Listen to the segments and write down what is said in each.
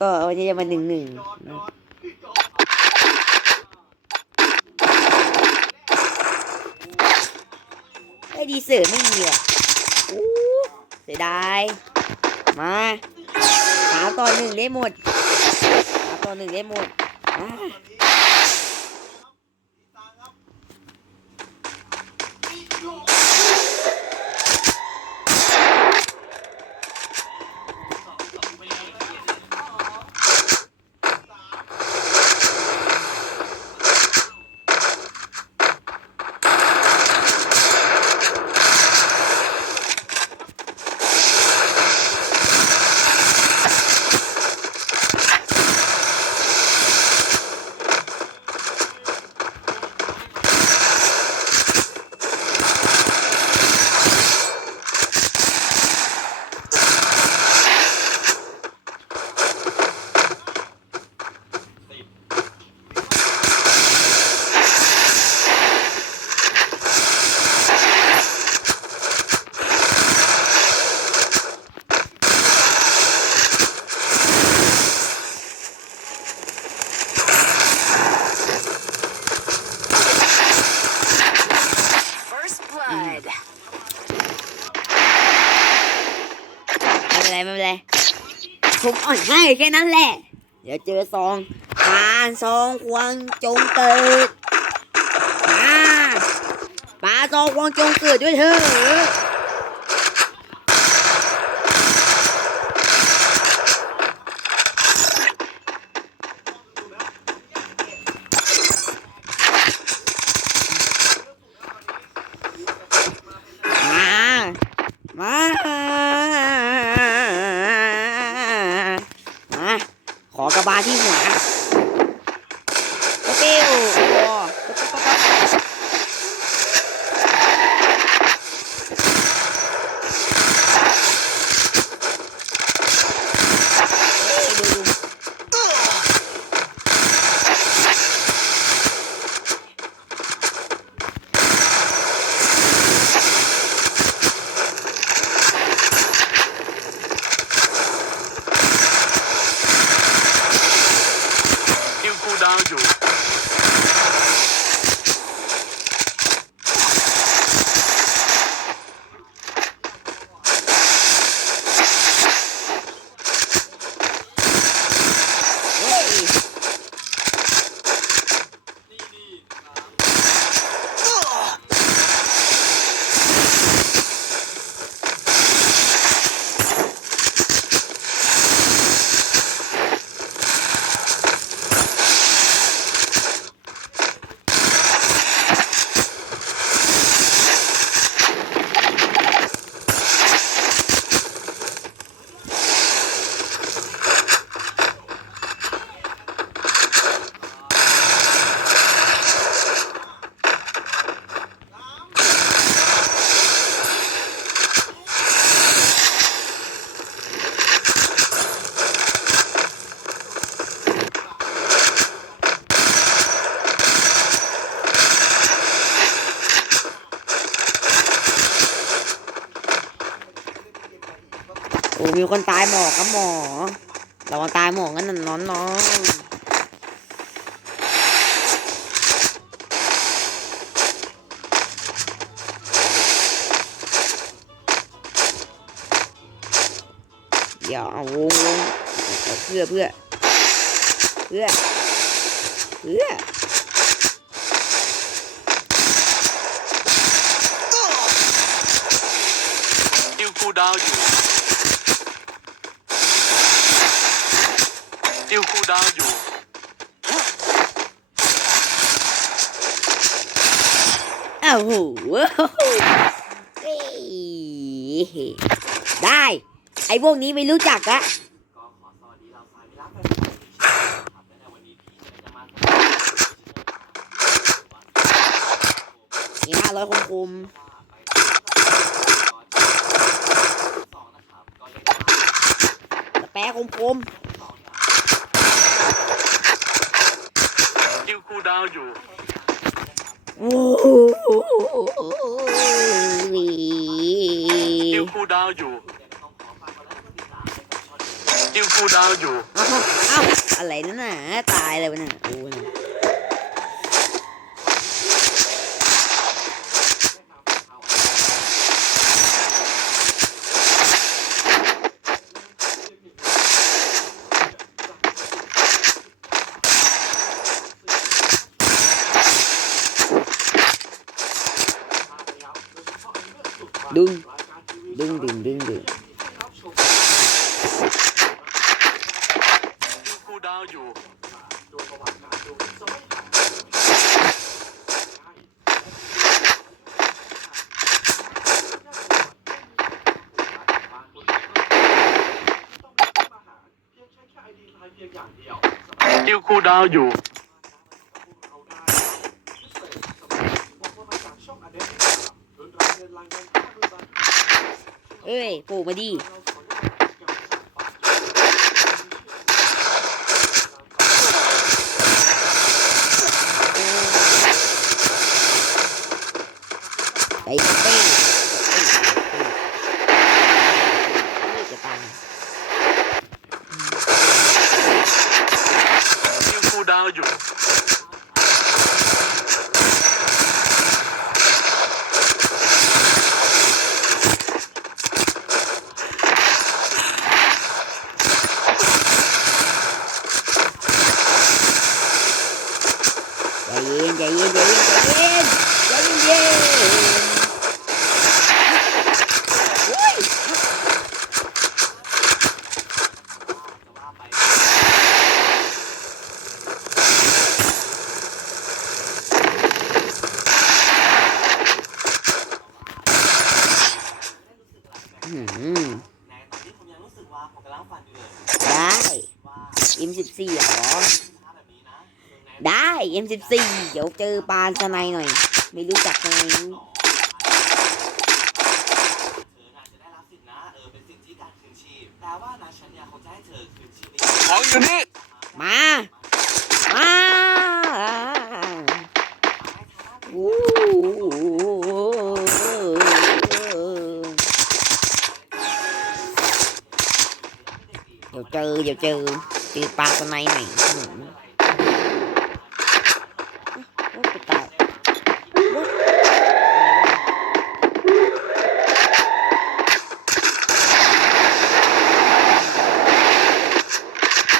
ก็วันนี้จะมาหนึ่งหนึ่งไอ้ดีเสือไม่มีอะอู้เสียดาย มาสามต่อหนึ่งได้หมดสามต่อหนึ่งได้หมดมา First blood. ไม่เป็นไรไม่เป็นไร ผม อ่อนให้แค่นั้นแหละ เดี๋ยวเจอซองทานซองควงจงเกิดมาปลาซองควงจงเกิดด้วยเถอะมา มา มา ขอกระบาที่หัวโอเคโอ้โหดูดู คิวคูลดาวน์อยู่ เฮ้ยโอ้มี คนตายหมอครับหมอระวังตายหมองั้นน่ะน้องน้องอย่าวงวงเอาเพื่อเพื่อเพื่อเพื่อคิวคูดาวอยู่คิวคูล ดาวอยู่ อ้าวโหได้ ไอ้พวกนี้ไม่รู้จักอะนี่ห้าร้อยคมคมสแปะคมคม คิวคูลดาวน์อยู่โอ้โหคิวคูลดาวน์อยู่คิวคูลดาวน์อยู่เอ้าเอ้า อะไรนั่นน่ะ ตายเลยวะเนี่ยโอ้ย ดึง ดึงดึงดึงดึงคูดาวอยู่คิวคูลดาวอยู่ เอ้ย โผล่มาดีไปเป้งจะตาย คิวคูลดาวน์อยู่ ใจเย็นใจเย็นใจเย็นใจเย็นใจเย็นโอ้ย อืมได้ M14 เหรอ ได้ M14 เดี๋ยวเจอปานสไนหน่อย ไม่รู้จักไนเธอน่ะจะได้รับสิทธิ์นะเออเป็นสิทธิการคืนชีพแต่ว่านะฉันเนี่ยขาจะให้เธอคืนชีพได้ของอยู่นี่ มา มาอู้เดี๋ยวเจอ เดี๋ยวเจอเจอปลาสไนหน่อยอืมโอ้ไปตาย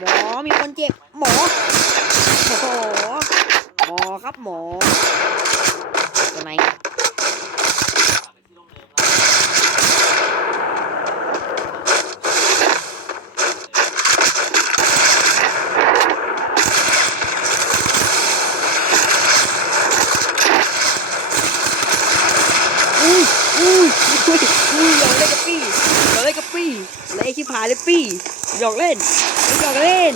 หมอ มีคนเจ็บ หมอ โอ้โห หมอ ครับหมอสไนอุ้ยอุ้ยอุ้ยอุ้ยหยอกเล่นกับปีหยอกเล่นกับปี้และไอ้ชิบหาเลยปี้หยอกเล่นหยอกเล่น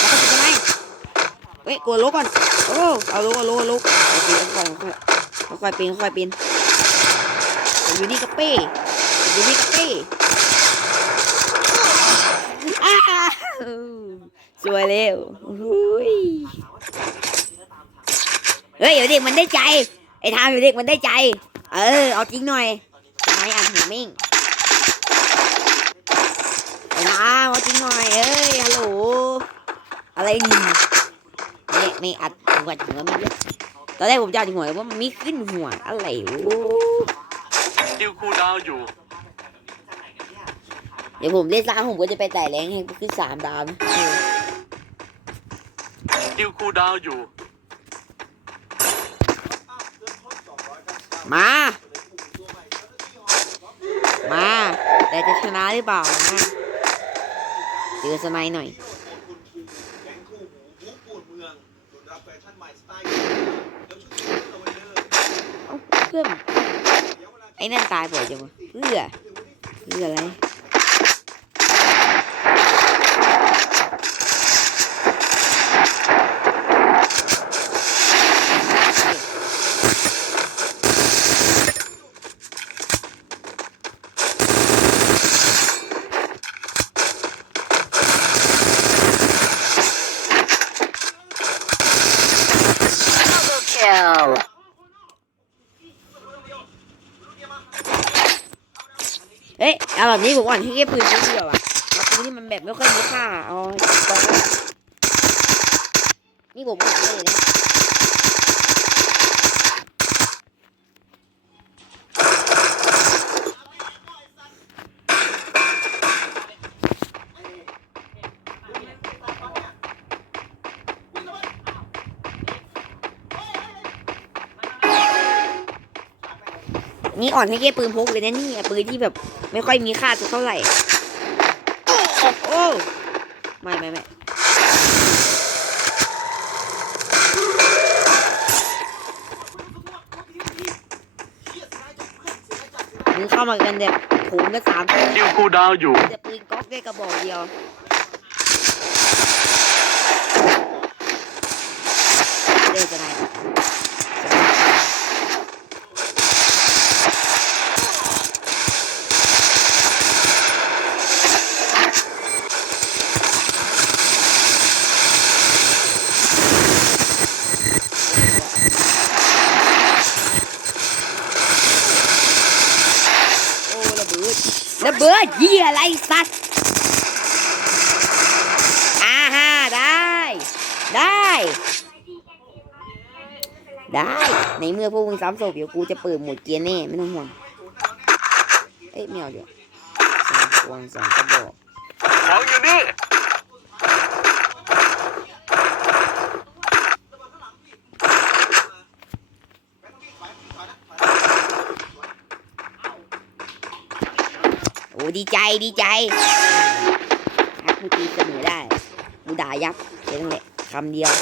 แล้วก็จะทำไมเฮ้ย กลัวลุกก่อนโอ้เอาลุกเอาลุกเอาลุกเอาปีนค่อยค่อยค่อยปีนค่อยปีนอยู่นี่กับเป้อยู่นี่กับเป้อ้าวสวยเร็วฮุยเฮ้ยเดี๋ยวเด็กมันได้ใจ ไอ้ทามอยู่เด็กมันได้ใจ เออ เอาจริงหน่อยทำไมอะหัวมิ่งไอ้ทามเอาจริงหน่อยเอ้ยฮัลโหลอะไรนี่ นี่นี่อัดหัวหัวมันเยอะตอนแรกผมจะอัดหัวว่ามันไม่ขึ้นหัวอะไรโอ้คิวคูลดาวน์อยู่ เดี๋ยวผมเล่นสามผมก็จะไปไต่แรงให้ขึ้นสามดาวนะเออคิวคูลดาวน์อยู่ มา มา แต่จะชนะหรือเปล่านะเจอสไนด์หน่อย แก๊งคู่หูหูปูนเมืองศูนย์รับแฟ ชั่นใหม่สไตล์แล้วชุดสีตัวเนอร์เพื่อนไอ้นั่นตายบ่อยจังวะเพื่อเพื่ออะไร อบนี้ผมอ่อนให้แค่ปืนนิดเดียวอะมาปืนที่มันแบบไม่ค่อยมีค่าเอาตรงนี่ผมอ่อนให้เลยนะ นี่อ่อนให้แค่ปืนพกเลยนะนี่อะปืนที่แบบไม่ค่อยมีค่าสักเท่าไหร่ โอ้ไม่ไม่ไม่มึงเข้ามากันแบบโถมกันสามคนคิวคูลดาวน์อยู่แต่ปืนก๊อกแค่กระบอกเดียวเล่นจะได้โอ้ระเบิดระ เบิดเยี่ยอะไรสัตว์อาฮาได้ ได้ ได้ ในเมื่อพวกมึงซ้ำศพเดี๋ยวกูจะเปิดหมดเกียร์แน่ไม่ต้องห่วง เอ้ยไม่เอาเดี๋ยวสองควงสองกระบอกของอยู่นี่ ดีใจดีใจฮักกูตีเสมอได้กูด่ายับแค่นั้นแหละคำเดียว